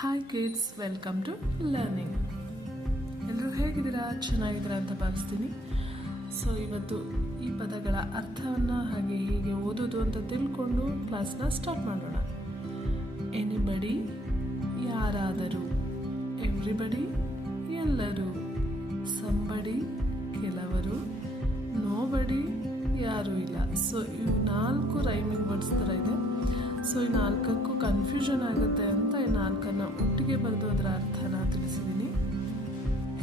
Hi kids welcome to learning ಎಲ್ಲರೂ ಹೇಗಿದ್ದೀರಾ? ಚೆನ್ನಾಗಿದ್ದೀರಾ ಅಂತ ಭಾವಿಸ್ತೀನಿ. ಸೊ ಇವತ್ತು ಈ ಪದಗಳ ಅರ್ಥವನ್ನು ಹಾಗೆ ಹೀಗೆ ಓದೋದು ಅಂತ ತಿಳ್ಕೊಂಡು ಕ್ಲಾಸ್ನ ಸ್ಟಾರ್ಟ್ ಮಾಡೋಣ. ಎನಿಬಡಿ ಯಾರಾದರೂ? ಎವ್ರಿಬಡಿ ಎಲ್ಲರೂ? ಸಂಬಡಿ ಕೆಲವರು? ನೋಬಡಿ ಯಾರೂ ಇಲ್ಲ. ಸೊ ಇವು ನಾಲ್ಕು ರೈಮಿಂಗ್ ವರ್ಡ್ಸ್ ಥರ ಇದೆ. ಸೊ ಈ ನಾಲ್ಕಕ್ಕೂ ಕನ್ಫ್ಯೂಷನ್ ಆಗುತ್ತೆ ಅಂತ ಈ ನಾಲ್ಕನ್ನು ಒಟ್ಟಿಗೆ ಬರೆದು ಅದರ ಅರ್ಥನ ತಿಳಿಸಿದ್ದೀನಿ.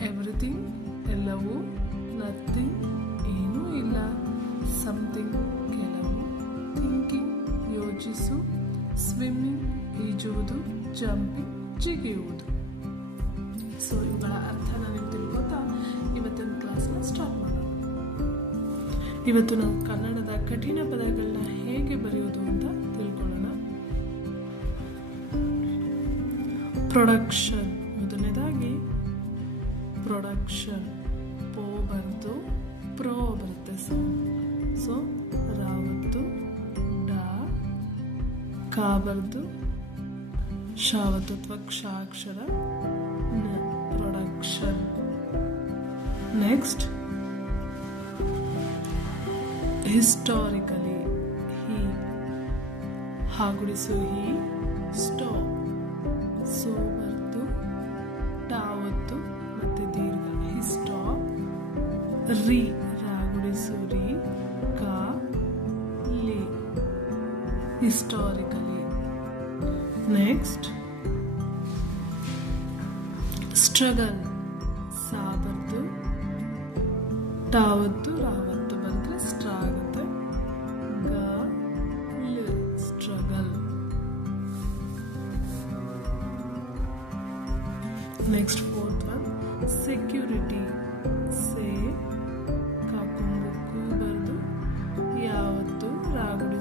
ಎವ್ರಿಥಿಂಗ್ ಎಲ್ಲವೂ ನಥಿಂಗ್ ಏನೂ ಇಲ್ಲ. ಸಮಥಿಂಗ್ ಕೆಲವು ಥಿಂಕಿಂಗ್ ಯೋಚಿಸು ಸ್ವಿಮ್ಮಿಂಗ್ ಈಜುವುದು ಜಂಪಿಂಗ್ ಜಿಗಿಯುವುದು. ಸೊ ಇವುಗಳ ಅರ್ಥ ನೀವು ತಿಳ್ಕೊತಾ ಇವತ್ತಿನ ಕ್ಲಾಸ್ನ ಸ್ಟಾರ್ಟ್ ಮಾಡೋಣ. ಇವತ್ತು ನಾವು ಕನ್ನಡದ ಕಠಿಣ ಪದಗಳನ್ನ ಹೇಗೆ ಬರೆಯೋದು ಪ್ರೊಡಕ್ಷನ್ ಮೊದಲನೇದಾಗಿ ಪ್ರೊಡಕ್ಷನ್ ಪೋ ಬಂತು ಪ್ರೋ ಬರುತ್ತೆ. ಸೊ ಸೊ ರಾವತ್ತು ಡಾ, ಕಾ ಬರ್ದು ಶಾವತ್ತು ಅಥವಾ ಕ್ಷಾಕ್ಷರ ಪ್ರೊಡಕ್ಷನ್ ನೆಕ್ಸ್ಟ್ ಹಿಸ್ಟಾರಿಕಲಿ ಹಿ ಹಾಗುಡಿಸು ಹಿ ರಿ ರಾಗುಡಿಸು ರಿ ಕಾ, ಲಿ. ಹಿಸ್ಟಾರಿಕಲಿ ನೆಕ್ಸ್ಟ್ ಸ್ಟ್ರಗಲ್ ಸಾ ಬರ್ದು ಟಾವತ್ತು ರಾವತ್ತು ಬಂದರೆ ಸ್ಟ್ರಾ ಆಗುತ್ತೆ struggle next fourth one security ಸೇ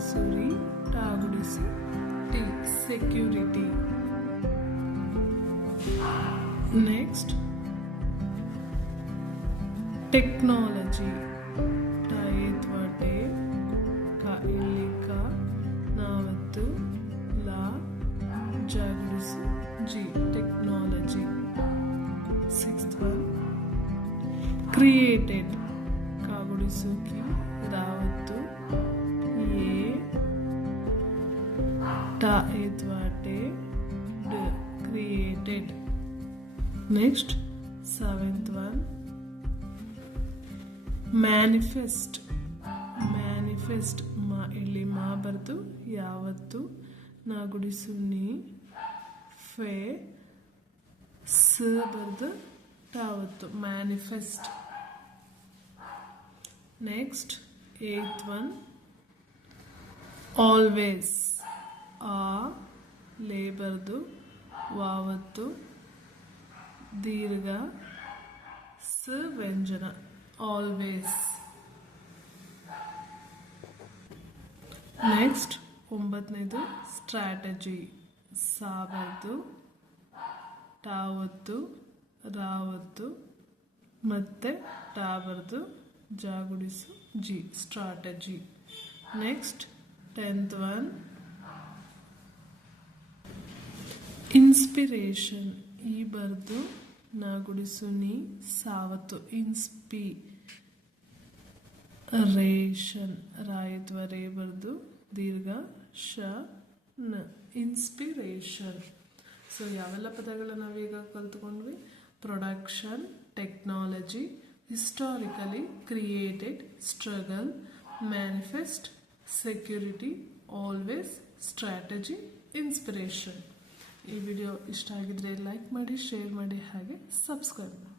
ರಾಗುಡಿಸು ರಿ ಟಾಗುಡಿಸು ಟಿ ಸೆಕ್ಯೂರಿಟಿ ನೆಕ್ಸ್ಟ್ ಟೆಕ್ನಾಲಜಿ ಟೈತ್ವಟೆ ಕ ಇಲ್ಲಿ ಕ ನಾವತ್ತು ಲಾ ಜಾಗರಿಸು ಜಿ ಟೆಕ್ನಾಲಜಿ ಸಿಕ್ಸ್ತ್ ಒನ್ ಕ್ರಿಯೇಟೆಡ್ ಕಾಗುಡಿಸು ಟ ಏತ್ವಾಟೆ ಡ created. Next, seventh one. Manifest. Manifest, ಮಾ, ಇಲ್ಲಿ ಮಾ ಬರೆದು, ಯಾವತ್ತು? ನಾ ಗುಡಿಸು ನೀ ಫೆ, ಸ ಬರೆದು, ತಾವತ್ತು. Manifest. Next eighth one. Always. ಆ ಲೇಬರ್ದು ವಾವತ್ತು ದೀರ್ಘ ಸ ವ್ಯಂಜನ ಆಲ್ವೇಸ್ ನೆಕ್ಸ್ಟ್ ಒಂಬತ್ತನೇದು ಸ್ಟ್ರಾಟಜಿ ಸಾಬರ್ದು ಟಾವತ್ತು, ರಾವತ್ತು, ಮತ್ತೆ ಟಾಬರ್ದು ಜಾಗುಡಿಸು G strategy next tenth one inspiration ಈ ಬರೆದು ನಾ ಗುಡಿಸು ನೀ ಸಾವತ್ತು. ಇನ್ಸ್ಪಿ ರೇಷನ್ ರಾಯತ್ವ ಬರೆದು ದೀರ್ಘ ಶ ನ. ಇನ್ಸ್ಪಿರೇಷನ್. ಸೊ ಯಾವೆಲ್ಲ ಪದಗಳನ್ನ ನಾವೀಗ ಕಲ್ತ್ಕೊಂಡ್ವಿ? Production, technology, historically created, struggle, manifest, security, always, strategy, inspiration. ಈ ವಿಡಿಯೋ ಇಷ್ಟ ಆಗಿದ್ರೆ ಲೈಕ್ ಮಾಡಿ ಶೇರ್ ಮಾಡಿ ಹಾಗೆ ಸಬ್ಸ್ಕ್ರೈಬ್ ಮಾಡಿ.